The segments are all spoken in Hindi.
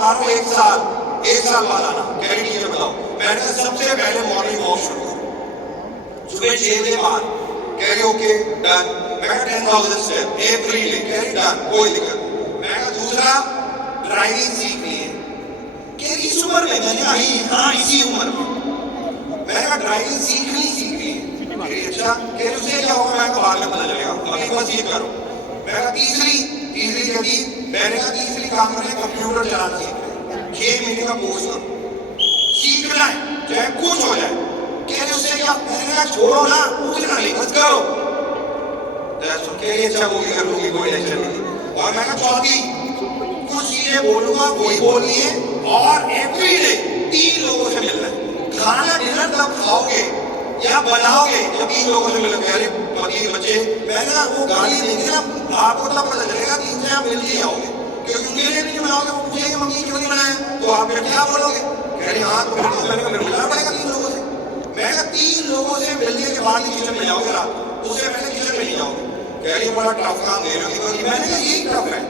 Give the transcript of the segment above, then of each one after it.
बता रहा हूँ एक साल बाद आना। कह रही टीचर बताओ। मैंने कहा सबसे पहले मॉर्निंग वॉक शुरू करो सुबह 6 बजे बाद। कह रही ओके डन। मैं कहा 10,000 स्टेप एवरी डे। कह रही डन कोई दिक्कत। मैं कहा दूसरा ड्राइविंग सीखनी है। कह रही इस उम्र में? मैंने कहा हाँ इसी उम्र में। मैंने कहा ड्राइविंग सीखनी है। अच्छा कह रही उससे क्या होगा? मैं बाद में पता चलेगा, अभी बस ये करो। मैं कहा तीसरी कभी मैंने कहा तीसरी काम करना है कंप्यूटर चलाना सीखना है। 6 महीने का कोर्स करो, सीखना है चाहे कुछ हो जाए। कह रही उससे क्या? मैंने कहा छोड़ो ना, पूछना नहीं बस करो। कह रही अच्छा वो भी कर लूंगी कोई टेंशन नहीं। और मैं कहा चौथी कुछ चीजें बोलूंगा वही बोलनी है और एवरी डे 3 लोगों से मिलना है। खाना डिनर तब खाओगे या बनाओगे जब 3 लोगों से मिलोगे। अरे पति बच्चे, मैंने कहा वो गाली देंगे ना आपको तब पता चलेगा 3 से आप मिल ही जाओगे, क्योंकि उनके लिए नहीं बनाओगे। वो पूछेंगे मम्मी क्यों नहीं बनाया, तो आप फिर क्या बोलोगे? कह रही हाँ तो मैंने कहा मिलना पड़ेगा 3 लोगों से। मैं कहा 3 लोगों से मिलने के बाद ही किचन में जाओगे रात, उससे पहले किचन में नहीं जाओगे। कह रही बड़ा टफ काम दे रही होगी। मैंने कहा यही टफ है।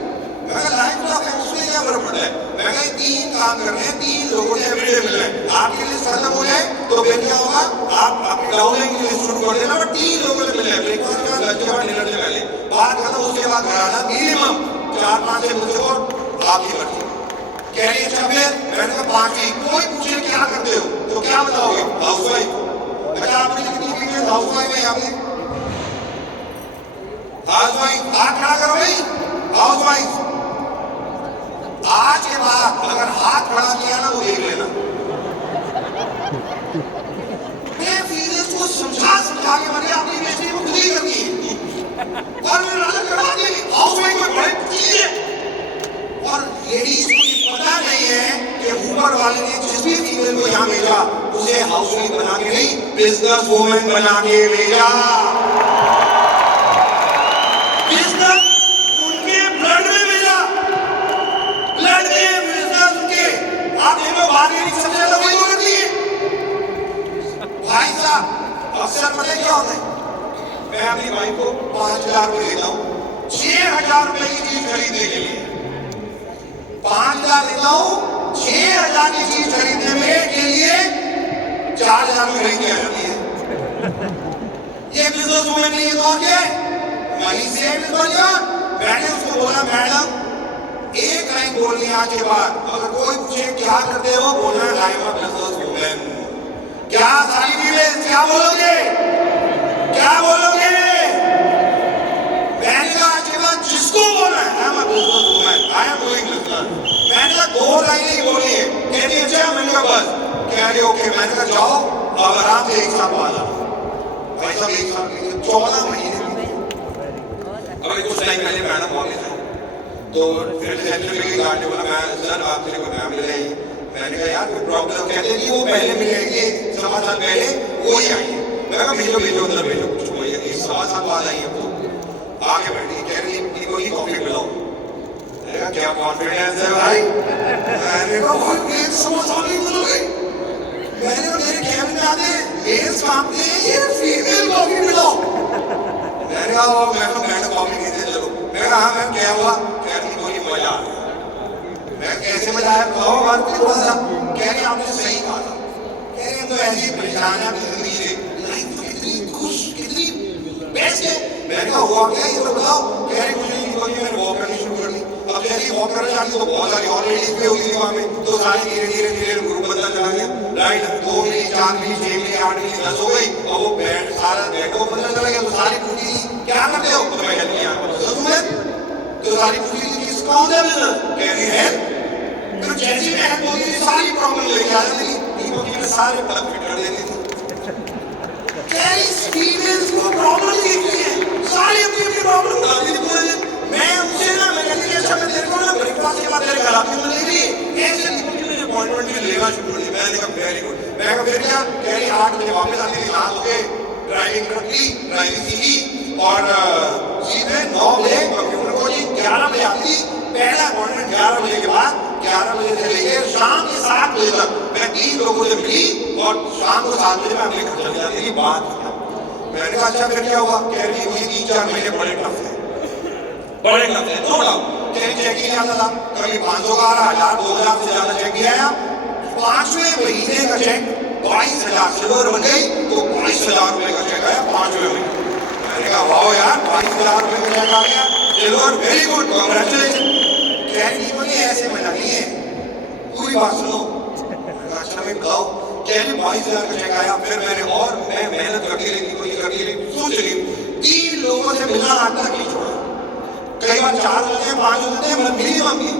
मैं कहा लाइफ टफ है, उसमें क्या फर्क पड़ता है? मैं कहा 3 काम करने हैं, 3 लोगों से एवरीडे मिलना है। आपकी लिस्ट खत्म हो जाए तो फिर क्या होगा? आप अपनी डाउनलाइन की लिस्ट शुरू कर देना, बट 3 लोगों से मिलना है। ब्रेकफास्ट के बाद, लंच के बाद, डिनर से पहले बात खत्म। उसके बाद घर आना मिनिमम 4-5 से मुझे और आपकी मर्जी। कह रही अच्छा फिर? मैंने कहा 5 कोई पूछे क्या करते हो तो क्या बताओगे? हाउसवाइफ। अच्छा आपने कितनी वीडियो हाउसवाइफ है? आपने हाउसवाइफ हाथ खड़ा करो भाई। हाउसवाइफ आज के बाद अगर हाथ खड़ा किया ना वो देख लेना। मैं फीलिंग्स को समझा के मैंने अपनी बेइज्जती को खुद ही कर दी और मैं राजा करा दी। हाउसवाइफ में बड़े चीज है और लेडीज को ये पता नहीं है कि ऊपर वाले ने जिस भी फीमेल को यहाँ भेजा उसे हाउसवाइफ बना के नहीं बिजनेस वुमन बना के भेजा। अक्सर पता क्या होता है? मैं अपनी भाई को 5,000 रुपए देता हूँ 6,000 रुपए की चीज खरीदने के लिए। 5,000 देता हूँ 6,000 की चीज खरीदने में के लिए 4,000 में खरीद के आ जाती है। ये बिजनेस वुमन नहीं है तो क्या? मनी सेव इज बढ़िया। मैंने उसको बोला मैडम एक लाइन बोलनी है आज के बाद, अगर कोई पूछे क्या करते हो बोलना I am a business woman. क्या सारी फीमेल्स क्या बोलोगे? क्या बोलोगे? मैंने कहा आज के बाद जिसको बोलना है I am a business woman, I am doing business. मैंने कहा 2 लाइनें ही बोलनी है। कहती है अच्छा। मैंने कहा बस। कह रही ओके। मैंने कहा जाओ अब आराम से 1 साल बाद आओ। भाई साहब 1 साल के 14 महीने अभी कुछ टाइम पहले मैडम ऑफिस है तो फिर रिसेप्शन में गार्ड ने बोला मैं सर आपसे कोई मैम मिल रही है। मैंने कहा यार कोई प्रॉब्लम? कहते कि वो पहले मिलेंगे 1.25 साल पहले वो ही आई है। मैं कहा भेजो अंदर भेजो। कुछ वही 1.25 साल बाद आई है वो आगे बैठी। कह रही इनको ही कॉफी पिलाओ। मैंने कहा क्या कॉन्फिडेंस है भाई? मैंने कहा भाई एक समोसा नहीं बोलोगे? मैंने कहा मेरे कैबिन में आते मेल्स काम के ये फीमेल कॉफी पिलाओ। मैंने कहा मैडम कॉफी पीते चलो। मैं कहा हाँ मैम क्या हुआ? कह रही कोई मजा आ गया। मैं कैसे मजा आया बताओ बात को थोड़ा सा। कह रही आपने सही कहा था। कह रही हम तो ऐसी परेशान है जिंदगी से, लाइफ तो कितनी खुश कितनी बेस्ट है। मैंने कहा हुआ क्या ये तो बताओ। कह रही मुझे नहीं पता। मैंने वॉक करनी शुरू कर दी। अब जैसे ही वॉक करने जाती तो बहुत सारी और लेडीज भी होती थी वहाँ पे, तो सारी धीरे ग्रुप बनता चला गया। राइट 2 मिली 4 मिली 6 मिली 8 मिली 10 हो गई और वो बैठ सारा बैठ वो बनता चला गया। तो सारी पूछी क्या करते हो? तो मैं कहती यार तो सारी पूछी किस कौन है बिजनेस? कह रही है तो जैसी मैं बोली थी सारी प्रॉब्लम लेके आ जाती थी। दीपक में सारे प्लग फिट कर देती थी। कैरी फीमेल्स को प्रॉब्लम दिखती है, सारी अपनी प्रॉब्लम बताती थी पूरे दिन। मैं उसे ना मैं कहती अच्छा मैं तेरे को ना ब्रेकफास्ट के बाद तेरे घर आती हूँ देख ली ऐसे दीपक की मुझे अपॉइंटमेंट भी लेना शुरू कर दी। मैंने कहा वेरी गुड। मैं कहा फिर क्या? कैरी 8 बजे वापस आती थी, नहा धो के ड्राइविंग कर ली, ड्राइविंग सीखी और सीधे 9 बजे कंप्यूटर कोचिंग 11 बजे आती थी। पहला अपॉइंटमेंट 11 बजे के बाद 11 बजे से लेकर शाम के 7 बजे तक मैं 3 लोगों से मिली और शाम को 7 बजे मैं अपने घर चली जाती थी। बात मैंने कहा अच्छा फिर क्या हुआ? कह रही वही 3-4 महीने बड़े टफ है नो डाउट। चेक ही नहीं आता था, कभी 500 का आ रहा, 1000 2000 से ज्यादा चेक नहीं आया। 5वें महीने का चेक 22,000 सिल्वर बन गई, तो 22,000 रुपए का चेक आया 5वें महीने। मैंने कहा वाह यार 22,000 रुपए का चेक आ गया, सिल्वर, वेरी गुड, कांग्रेचुलेशन। कह रही मुझे ऐसे में नहीं है, पूरी बात सुनो। अच्छा मैं बताओ, कह रही 22,000 का चेक आया, फिर मैं मेहनत करती रही, सोच रही 3 लोगों से मिलना आज तक नहीं छोड़ा, कई बार 4 होते हैं 5 होते हैं, मतलब मिनिमम की।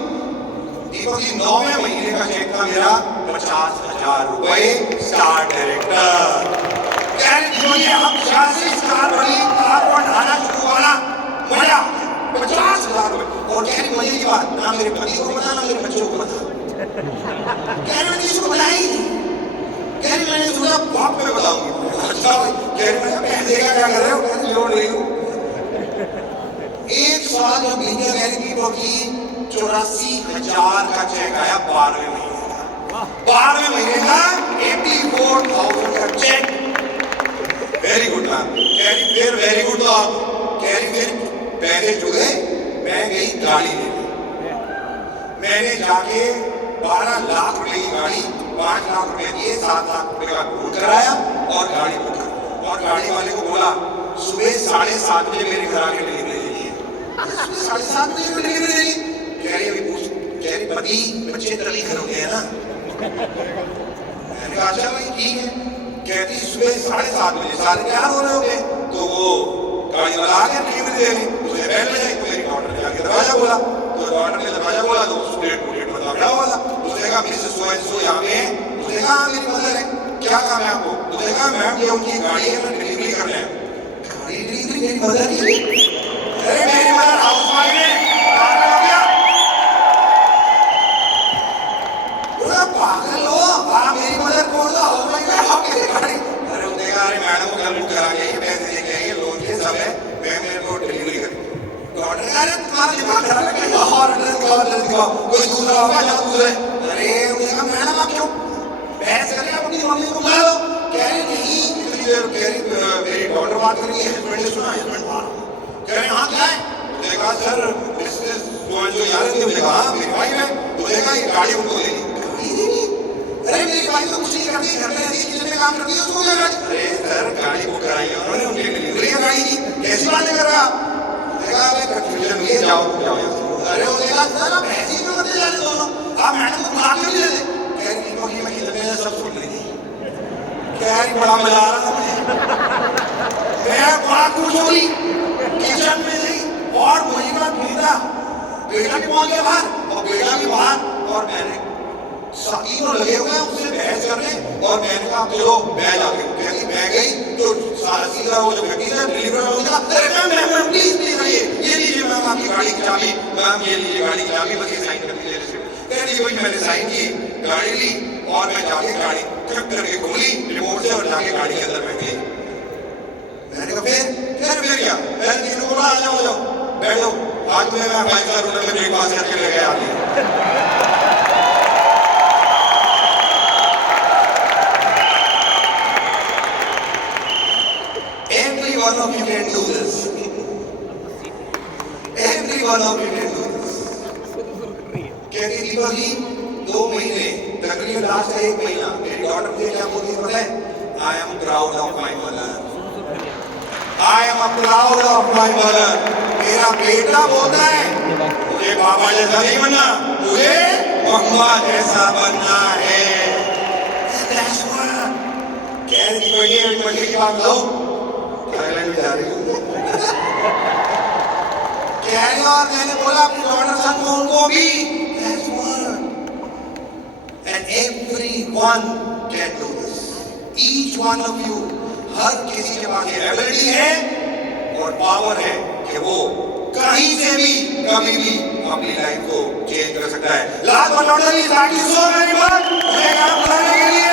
दीपक जी 9वें महीने का चेक था मेरा 50,000 रुपए, स्टार डायरेक्टर। कह रही दीपक जी हम 86 स्टार वाली कार को ढाना शुरू वाला मजा 50,000 रुपए। और कह रही मजे की बात, ना मेरे पति को पता ना मेरे बच्चों को पता। कह रही मैंने इसको बताया ही नहीं, कह रही मैंने सोचा बाप में बताऊंगी। अच्छा कह रही मैं पैसे का क्या कर रहे हो, कह रही जोड़ रही हूँ। एक साल जब बीते, कह रही दीपक जी 84,000 का चेक आया 12वें महीने का, 12वें महीने का 84,000 का चेक। Very good ma'am. कह रही फिर वेरी गुड, तो आप कह रही फिर पैसे जुड़े, मैं गई गाड़ी लेने, मैंने जाके 12 लाख रुपए की गाड़ी 5 लाख रुपए दिए, 7 लाख रुपए का लोन कराया और गाड़ी बुक कर, और गाड़ी वाले को बोला सुबह 7:30 बजे मेरे घर आके डिलीवरी ले लीजिए। 7:30 बजे डिलीवरी ले ली। कह रही अभी पूछ, कह रही पति बच्चे तभी घर होते हैं ना। मैंने कहा अच्छा भाई ठीक है। कहती सुबह 7:30 बजे सारे तैयार हो रहे होंगे, तो वो गाड़ी वाला आ गया डिलीवरी देने, उसे बैठ ले जाए, तो मेरी डॉक्टर ने आके दरवाजा खोला, तो डॉक्टर ने दरवाजा खोला तो स्ट्रेट बता क्या वाला। उसने कहा मिसेस सो एंड सो यहाँ पे है। उसने कहा मेरी मदर है, क्या काम है आपको? उसने कहा मैम ये उनकी गाड़ी है, मैं डिलीवरी करने आया। गाड़ी डिलीवरी मेरी मदर की? अरे मेरी मदर हाउसवाइफ है, पागल हो गया? पागल हो आप, मेरी मदर कौन सा हाउसवाइफ है आपकी गाड़ी? अरे उसने कहा अरे मैडम को कल बुक करा के पैसे लेके आइए, लोन के सब है, मैं मेरे को डिलीवरी कर। डॉक्टर कह रहे तुम्हारा दिमाग खराब है क्या? और कोई दूसरा होगा या दूसरे? अरे उसने कहा मैडम आप क्यों बहस करें, आप अपनी मम्मी को बुला लो। कह रही नहीं, इतनी देर कह रही मेरी डॉक्टर बात कर रही है, हस्बैंड ने सुना, हस्बैंड बाहर। कह रहे हाँ क्या है? उसने कहा सर मिसेस जो यार थी, मुझे कहा मेरी वाइफ है, उसने कहा ये गाड़ी उनको देनी। अरे मेरी वाइफ तो कुछ नहीं करती, घर में रहती है, किचन में काम करती है, उसको क्या गाड़ी? अरे सर गाड़ी बुक कराई है उन्होंने, उनकी डिलीवरी है गाड़ी की, कैसी बातें कर रहा? कंफ्यूजन ये जाओ जाओ। अरे वो देखा सर आप ऐसे ही क्यों करते जा रहे दोनों, आप मैडम को बुला क्यों नहीं लेते? कह रही दीपक मैं कितने में सब सुन रही थी, कह रही बड़ा मजा आ रहा था मुझे, मैं बड़ा खुश हो गई किचन में गई और वही का बेटा भी पहुंच गया बाहर और बेटा भी बाहर, और मैंने तीनों लगे हुए हैं उससे बहस करने, और मैंने कहा चलो मैं जाके कहती मैं गई तो सारा सीधा वो जो व्यक्ति था डिलीवरी वाला उसने कहा अरे मैम प्लीज प्लीज आइए, ये लीजिए मैम आपकी गाड़ी की चाबी, मैम ये लीजिए गाड़ी की चाबी, बस ये साइन कर दीजिए। कह रही भाई मैंने साइन की, गाड़ी ली और मैं जाके गाड़ी ट्रिप करके खोली रिमोट से और जाके गाड़ी के अंदर बैठ गई। मैंने कहा फिर क्या? मैंने तीनों को बोला आ जाओ बैठ जाओ, आज मैं 5 स्टार होटल में ब्रेकफास्ट करके ले गया आगे। Every one of you can do this. Every one of you can do this. कहती दीपक जी 2 महीने तकरीबन लास्ट 1 महीना मेरी डॉटर मुझे क्या बोलती है पता है? I am proud of my mother. I am proud of my mother. मेरा बेटा बोलता है मुझे पापा जैसा नहीं बनना, मुझे मम्मा जैसा बनना है। That's what. कह रही दीपक जी की बात लो, थाईलैंड जा रही हूँ। कह रही और मैंने बोला अपनी डॉटर संग को उनको भी। That's one. And everyone can do this. Each one of you, हर किसी के पास ये एबिलिटी है और पावर है कि वो कहीं से भी कभी भी अपनी लाइफ को चेंज कर सकता है। Last but not the least, thank you so very much मुझे काम करने के लिए।